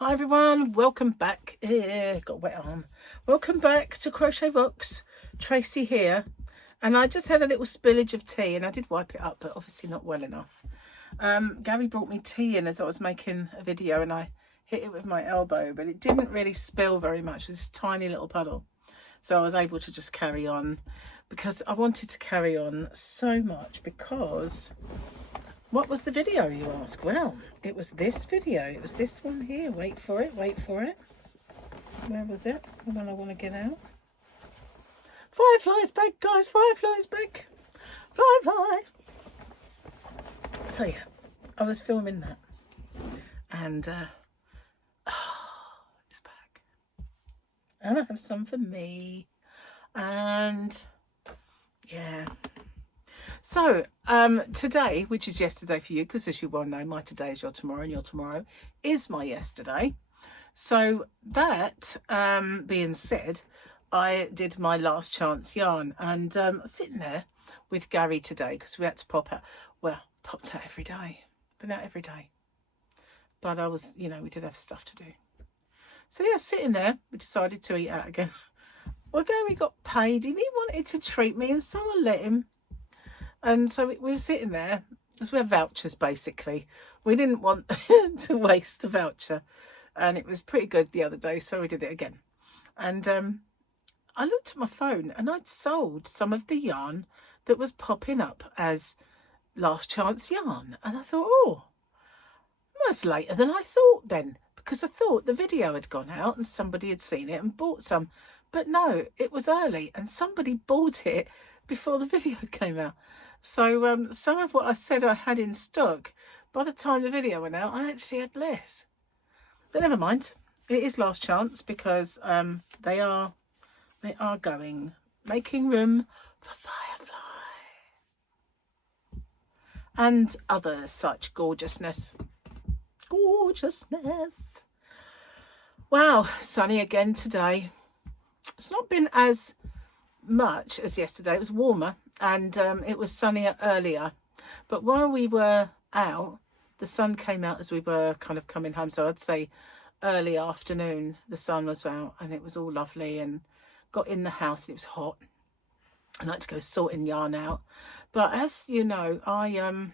Hi everyone, welcome back. Got a wet arm. Welcome back to Crochet Rocks. Tracy here, and I just had a little spillage of tea, and I did wipe it up, but obviously not well enough. Gary brought me tea in as I was making a video, and I hit it with my elbow, but it didn't really spill very much. It was this tiny little puddle, so I was able to just carry on because I wanted to carry on so much. Because what was the video, you ask? Well, it was this video. It was this one here. Wait for it. Wait for it. Where was it? The one I want to get out. Fireflies back, guys. Fireflies back. Firefly. So, yeah. I was filming that. And, it's back. And I have some for me. And, yeah. So today, which is yesterday for you, because as you well know, my today is your tomorrow and your tomorrow is my yesterday. So that being said, I did my last chance yarn, and sitting there with Gary today because we had to pop out. Well, popped out every day, but not every day. But I was, you know, we did have stuff to do. So yeah, sitting there, we decided to eat out again. Well, Gary got paid and he wanted to treat me, and so I let him. And so we were sitting there, because we have vouchers basically. We didn't want to waste the voucher, and it was pretty good the other day, so we did it again. And I looked at my phone, and I'd sold some of the yarn that was popping up as last chance yarn. And I thought, oh, that's later than I thought then, because I thought the video had gone out and somebody had seen it and bought some. But no, it was early, and somebody bought it before the video came out. So some of what I said I had in stock, by the time the video went out, I actually had less. But never mind. It is last chance, because they are going, making room for Firefly and other such gorgeousness. Gorgeousness. Wow, sunny again today. It's not been as much as yesterday. It was warmer, and it was sunnier earlier, but while we were out, the sun came out as we were kind of coming home. So I'd say early afternoon the sun was out, and it was all lovely. And got in the house, and it was hot. I like to go sorting yarn out, but as you know, I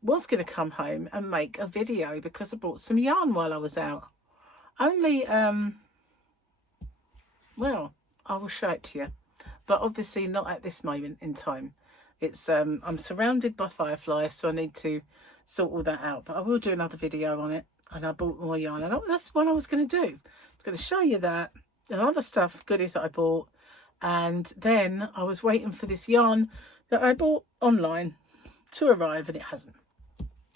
was going to come home and make a video because I bought some yarn while I was out. Only well, I will show it to you, but obviously not at this moment in time. It's I'm surrounded by fireflies, so I need to sort all that out, but I will do another video on it. And I bought more yarn, and that's what I was going to do. I was going to show you that and other stuff, goodies that I bought, and then I was waiting for this yarn that I bought online to arrive, and it hasn't.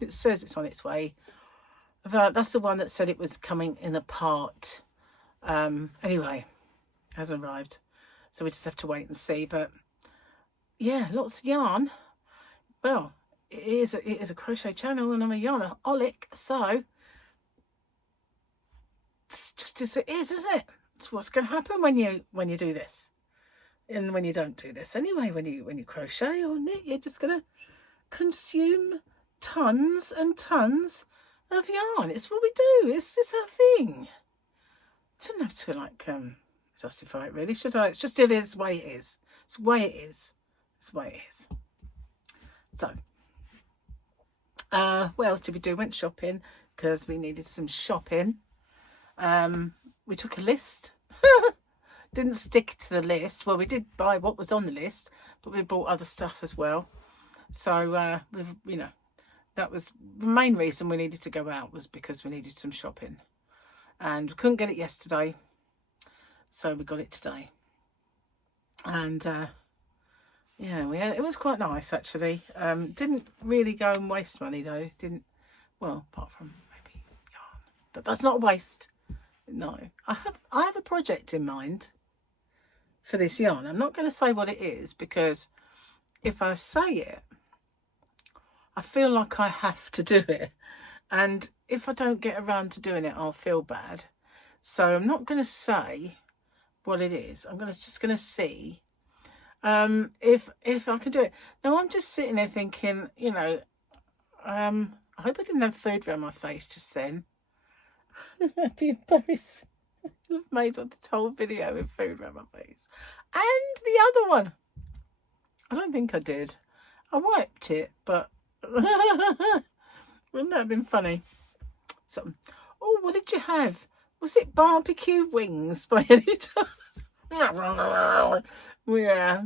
It says it's on its way. That's the one that said it was coming in a part. Anyway, it hasn't arrived. So we just have to wait and see. But yeah, lots of yarn. Well, it is a crochet channel, and I'm a yarnaholic, so it's just as it is, isn't it? It's what's going to happen when you do this, and when you don't do this. Anyway, when you crochet or knit, you're just going to consume tons and tons of yarn. It's what we do. It's our thing. Shouldn't have to like justify it, really, should I? It's just, it is the way it is. It's the way it is. It's the way it is. So what else did we do? Went shopping because we needed some shopping. We took a list. Didn't stick to the list. Well, we did buy what was on the list, but we bought other stuff as well. So you know, that was the main reason we needed to go out, was because we needed some shopping, and we couldn't get it yesterday, so we got it today. And yeah, it was quite nice actually. Didn't really go and waste money though. Didn't, well, apart from maybe yarn, but that's not a waste. No, I have a project in mind for this yarn. I'm not going to say what it is, because if I say it, I feel like I have to do it, and if I don't get around to doing it, I'll feel bad. So I'm not going to say what it is. I'm just going to see if I can do it. Now I'm just sitting there thinking, you know, I hope I didn't have food around my face just then. I'd be embarrassed to have made this whole video with food around my face. And the other one, I don't think I did. I wiped it, but wouldn't that have been funny? So, oh, what did you have? Was it barbecue wings by any chance? Yeah.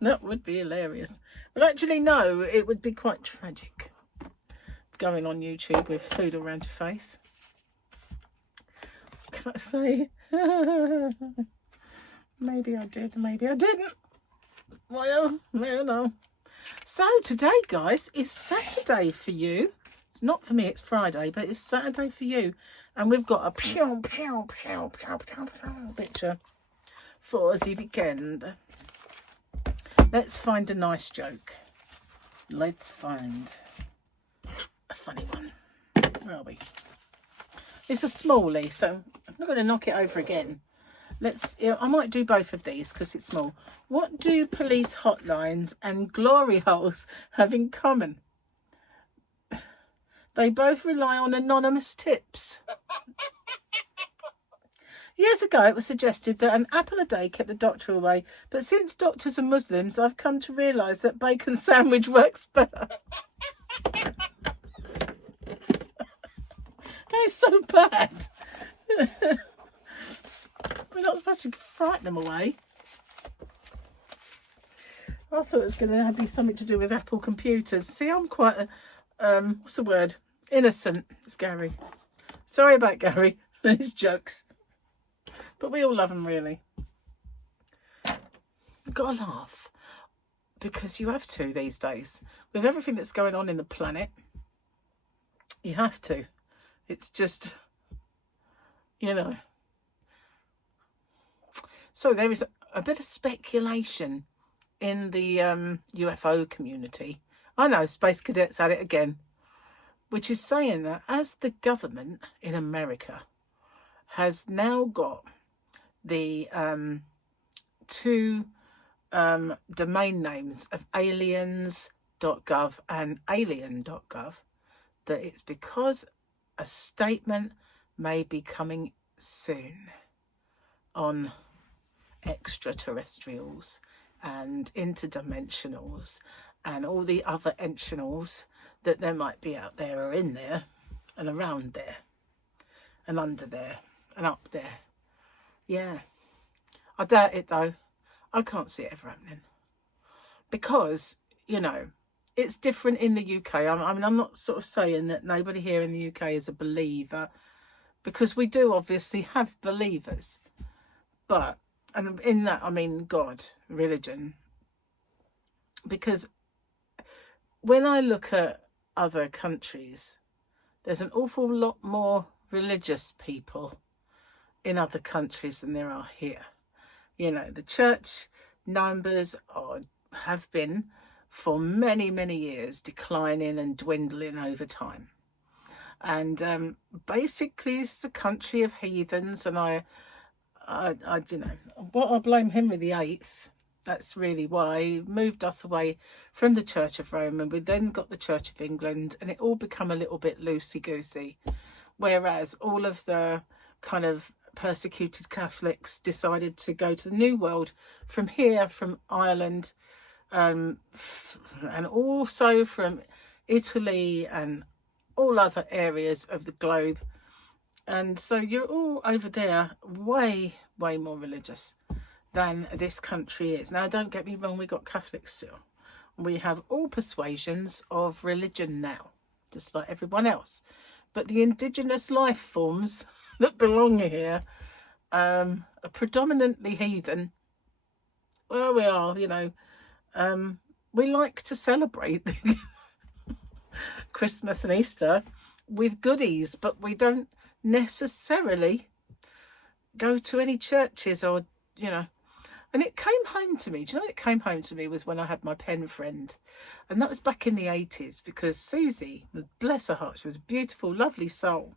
That would be hilarious. But actually, no, it would be quite tragic going on YouTube with food around your face. What can I say? Maybe I did, maybe I didn't. Well, no. So today, guys, is Saturday for you. It's not for me, it's Friday, but it's Saturday for you. And we've got a picture for us weekend. Let's find a nice joke. Let's find a funny one. Where are we? It's a smallie, so I'm not going to knock it over again. I might do both of these because it's small. What do police hotlines and glory holes have in common? They both rely on anonymous tips. Years ago, it was suggested that an apple a day kept the doctor away. But since doctors are Muslims, I've come to realise that bacon sandwich works better. That is so bad. We're not supposed to frighten them away. I thought it was going to be something to do with Apple computers. See, I'm quite a, what's the word? Innocent. It's Gary. Sorry about Gary and his jokes. But we all love them, really. You've got to laugh. Because you have to these days. With everything that's going on in the planet, you have to. It's just, you know. So there is a bit of speculation in the UFO community. I know, Space Cadets at it again. Which is saying that as the government in America has now got the two domain names of aliens.gov and alien.gov, that it's because a statement may be coming soon on extraterrestrials and interdimensionals and all the other entionals that there might be out there or in there and around there and under there and up there. Yeah. I doubt it though. I can't see it ever happening. Because, you know, it's different in the UK. I mean, I'm not sort of saying that nobody here in the UK is a believer, because we do obviously have believers. But, and in that, I mean God, religion. Because when I look at other countries, there's an awful lot more religious people in other countries than there are here. You know, the church numbers have been for many, many years declining and dwindling over time. And basically it's a country of heathens, and I you know, what I blame Henry VIII. That's really why he moved us away from the Church of Rome, and we then got the Church of England, and it all become a little bit loosey-goosey. Whereas all of the kind of persecuted Catholics decided to go to the New World from here, from Ireland, and also from Italy and all other areas of the globe. And so you're all over there way, way more religious than this country is. Now, don't get me wrong, we got Catholics still. We have all persuasions of religion now, just like everyone else. But the indigenous life forms that belong here are predominantly heathen. Well, we are, you know. We like to celebrate Christmas and Easter with goodies, but we don't necessarily go to any churches or, you know. And it came home to me. Do you know what it came home to me was when I had my pen friend. And that was back in the 80s, because Susie, bless her heart, she was a beautiful, lovely soul.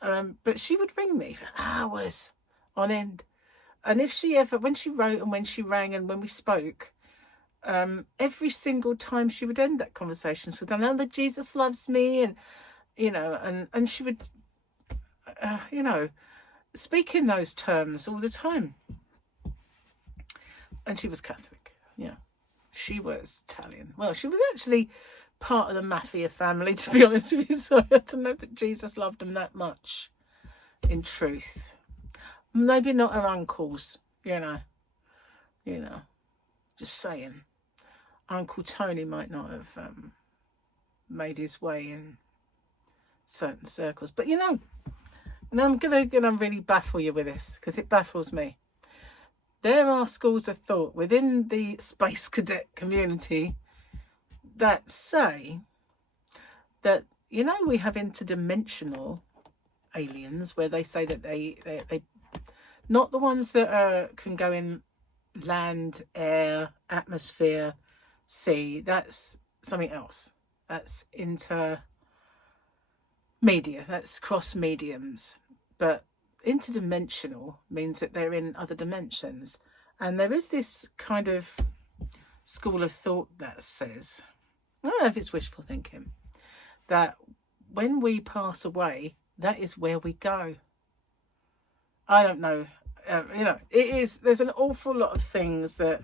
But she would ring me for hours on end. And if she ever, when she wrote and when she rang and when we spoke, every single time she would end that conversation with, I know that Jesus loves me, and you know, and she would, you know, speak in those terms all the time. And she was Catholic, yeah. She was Italian. Well, she was actually part of the mafia family, to be honest with you. So I don't know that Jesus loved them that much, in truth. Maybe not her uncles, you know. Just saying. Uncle Tony might not have made his way in certain circles. But, you know, and I'm gonna really baffle you with this, because it baffles me. There are schools of thought within the space cadet community that say that, you know, we have interdimensional aliens, where they say that they not the ones that can go in land, air, atmosphere, sea. That's something else. That's intermedia. That's cross mediums. But interdimensional means that they're in other dimensions. And there is this kind of school of thought that says, I don't know if it's wishful thinking, that when we pass away, that is where we go. I don't know. You know, there's an awful lot of things that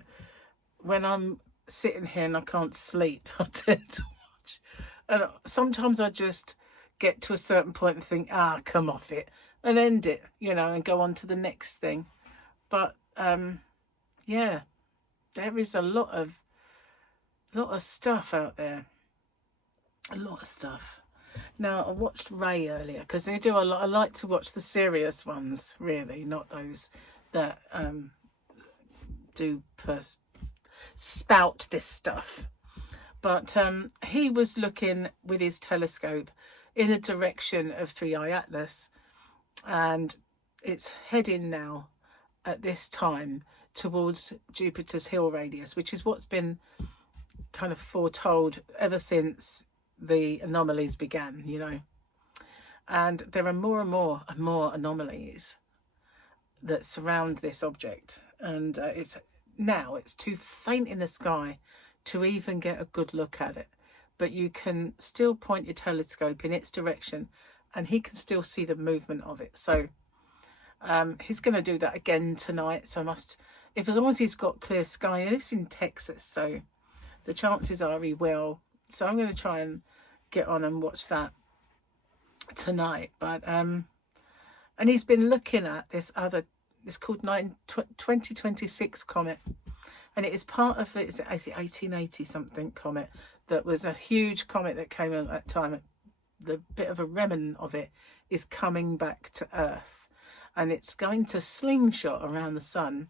when I'm sitting here and I can't sleep, I tend to watch. And sometimes I just get to a certain point and think, come off it, and end it, you know, and go on to the next thing. But yeah, there is a lot of stuff out there. A lot of stuff. Now, I watched Ray earlier, because they do a lot. I like to watch the serious ones, really, not those that do spout this stuff. But he was looking with his telescope in the direction of 3i Atlas, and it's heading now at this time towards Jupiter's Hill radius, which is what's been kind of foretold ever since the anomalies began, you know. And there are more and more anomalies that surround this object, and it's too faint in the sky to even get a good look at it, but you can still point your telescope in its direction and he can still see the movement of it. So he's going to do that again tonight. So as long as he's got clear sky. He lives in Texas, so the chances are he will. So I'm going to try and get on and watch that tonight. But and he's been looking at this other, it's called 2026 comet, and it is part of it's 1880 something comet that was a huge comet that came at that time. The bit of a remnant of it is coming back to Earth, and it's going to slingshot around the sun.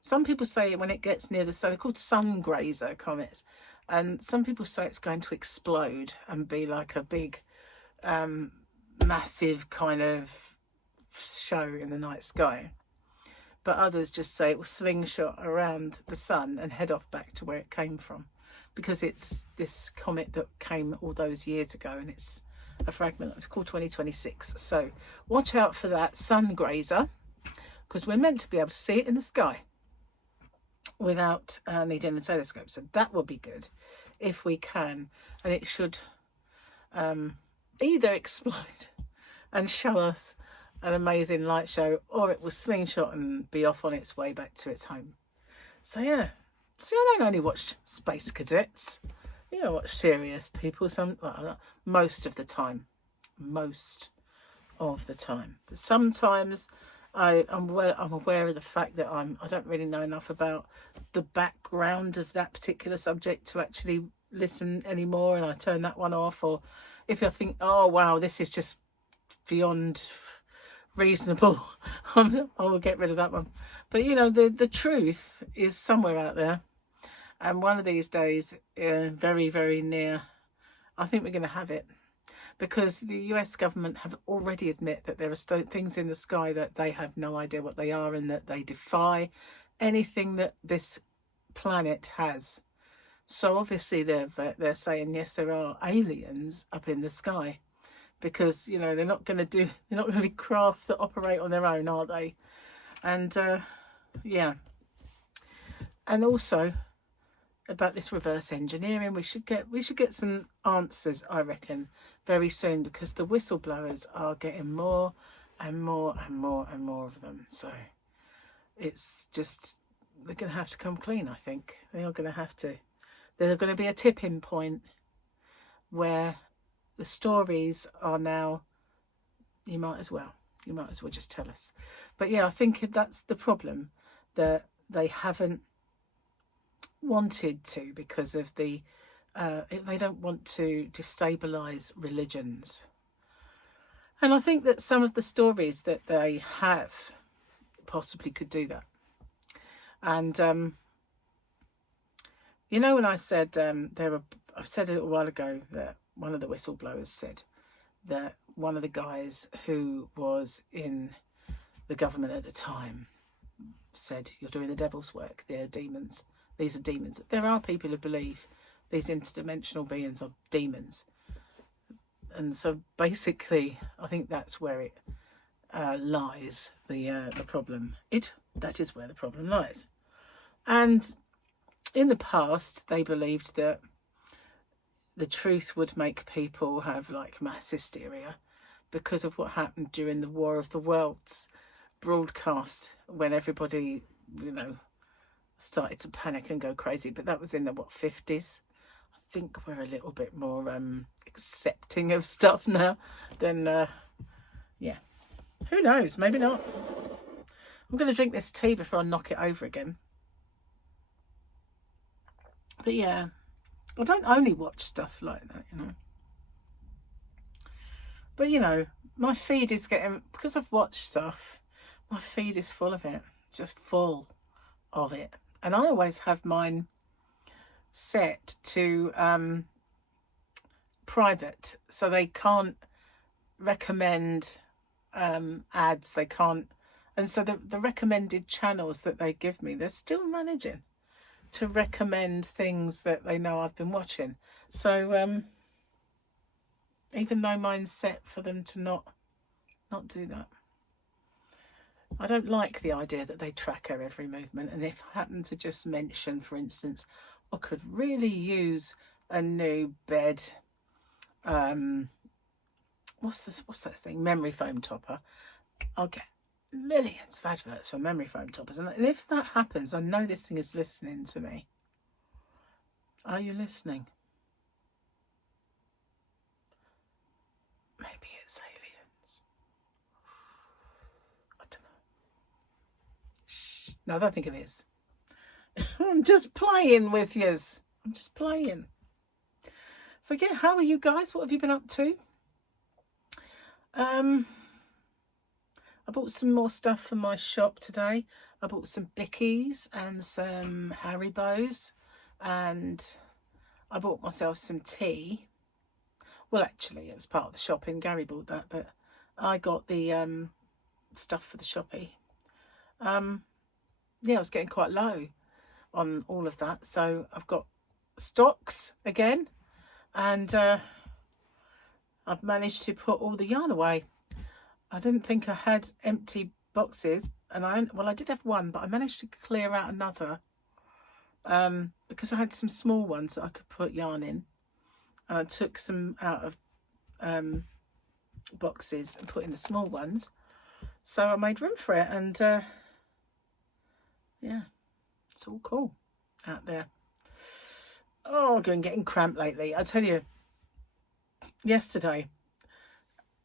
Some people say when it gets near the sun, they're called sun grazer comets, and some people say it's going to explode and be like a big massive kind of show in the night sky. But others just say it will slingshot around the sun and head off back to where it came from, because it's this comet that came all those years ago, and it's a fragment. It's called 2026. So watch out for that sun grazer, because we're meant to be able to see it in the sky without needing a telescope. So that will be good if we can, and it should either explode and show us an amazing light show, or it will slingshot and be off on its way back to its home. So yeah, see, I don't only watch space cadets, you know, watch serious people most of the time, but sometimes I'm aware of the fact that I don't really know enough about the background of that particular subject to actually listen anymore, and I turn that one off. Or if I think, oh wow, this is just beyond reasonable, I will get rid of that one. But you know, the truth is somewhere out there, and one of these days, very, very near, I think we're going to have it, because the US government have already admit that there are things in the sky that they have no idea what they are, and that they defy anything that this planet has. So obviously they're saying, yes, there are aliens up in the sky, because, you know, they're not going to be craft that operate on their own, are they? And yeah, and also about this reverse engineering. We should get some answers, I reckon, very soon, because the whistleblowers are getting more and more and more and more of them. So it's just, they're going to have to come clean, I think. They are going to have to. There's going to be a tipping point where the stories are now, you might as well just tell us. But yeah, I think that's the problem, that they haven't wanted to, because of the they don't want to destabilize religions. And I think that some of the stories that they have possibly could do that. And you know, when I said I've said a little while ago that one of the whistleblowers said that one of the guys who was in the government at the time said, "You're doing the devil's work. They're demons. These are demons." There are people who believe these interdimensional beings are demons. And so basically, I think that's where it lies, the problem. That is where the problem lies. And in the past, they believed that the truth would make people have like mass hysteria because of what happened during the War of the Worlds broadcast, when everybody, you know, started to panic and go crazy. But that was in the 50s. I think we're a little bit more accepting of stuff now than yeah, who knows, maybe not. I'm going to drink this tea before I knock it over again. But yeah, I don't only watch stuff like that, you know. But you know, my feed is getting, because I've watched stuff, my feed is full of it, just full of it. And I always have mine set to private, so they can't recommend ads, they can't, and so the recommended channels that they give me, they're still managing to recommend things that they know I've been watching. So even though mine's set for them to not do that, I don't like the idea that they track our every movement. And if I happen to just mention, for instance, I could really use a new bed, what's that thing, memory foam topper, I'll get millions of adverts for memory foam toppers. And if that happens, I know this thing is listening to me. Are you listening? Maybe it's aliens. I don't know. Shh. No, I don't think it is. I'm just playing with yous. I'm just playing. So yeah, how are you guys? What have you been up to? I bought some more stuff from my shop today. I bought some Bickies and some Haribos, and I bought myself some tea. Well, actually, it was part of the shopping. Gary bought that, but I got the stuff for the shoppy. Yeah, I was getting quite low on all of that, so I've got stocks again, and I've managed to put all the yarn away. I didn't think I had empty boxes, and I did have one, but I managed to clear out another because I had some small ones that I could put yarn in, and I took some out of boxes and put in the small ones, so I made room for it. And yeah, it's all cool out there. Oh, I'm getting cramped lately, I tell you. Yesterday,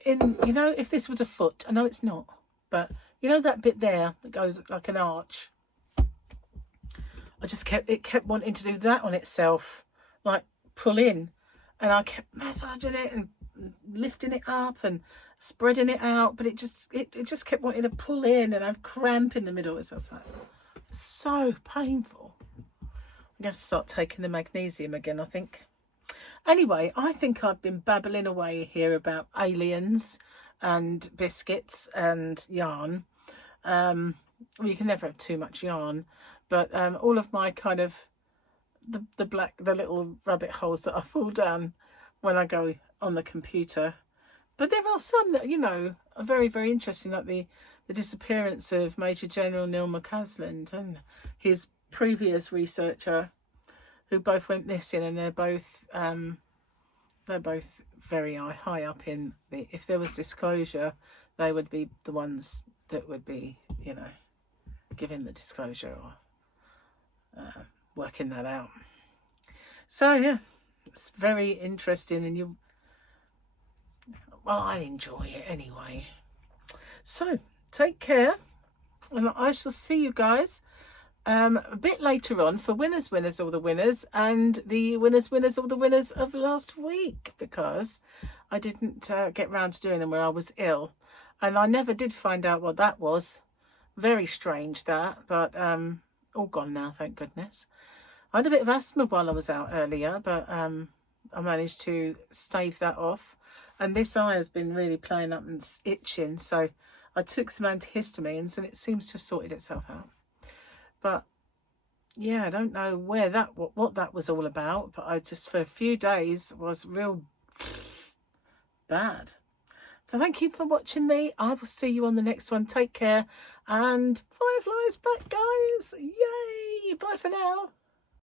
you know, if this was a foot, I know it's not, but you know that bit there that goes like an arch, it kept wanting to do that on itself, like pull in, and I kept massaging it and lifting it up and spreading it out, but it just kept wanting to pull in and have cramp in the middle. It's just like so painful. I'm going to start taking the magnesium again, I think. Anyway, I think I've been babbling away here about aliens and biscuits and yarn. Well, you can never have too much yarn, but all of my kind of the little rabbit holes that I fall down when I go on the computer. But there are some that, you know, are very, very interesting, like the disappearance of Major General Neil McCausland and his previous researcher who both went missing, and they're both very high up in the, if there was disclosure, they would be the ones that would be, you know, giving the disclosure or working that out. So yeah, it's very interesting, and well, I enjoy it anyway. So take care, and I shall see you guys a bit later on for winners all the winners, and the winners all the winners of last week, because I didn't get round to doing them where I was ill, and I never did find out what that was. Very strange that, but all gone now, thank goodness. I had a bit of asthma while I was out earlier, but I managed to stave that off, and this eye has been really playing up and itching, so I took some antihistamines and it seems to have sorted itself out. But yeah, I don't know where what that was all about, but I just, for a few days, was real bad. So thank you for watching me. I will see you on the next one. Take care, and fireflies back, guys. Yay! Bye for now.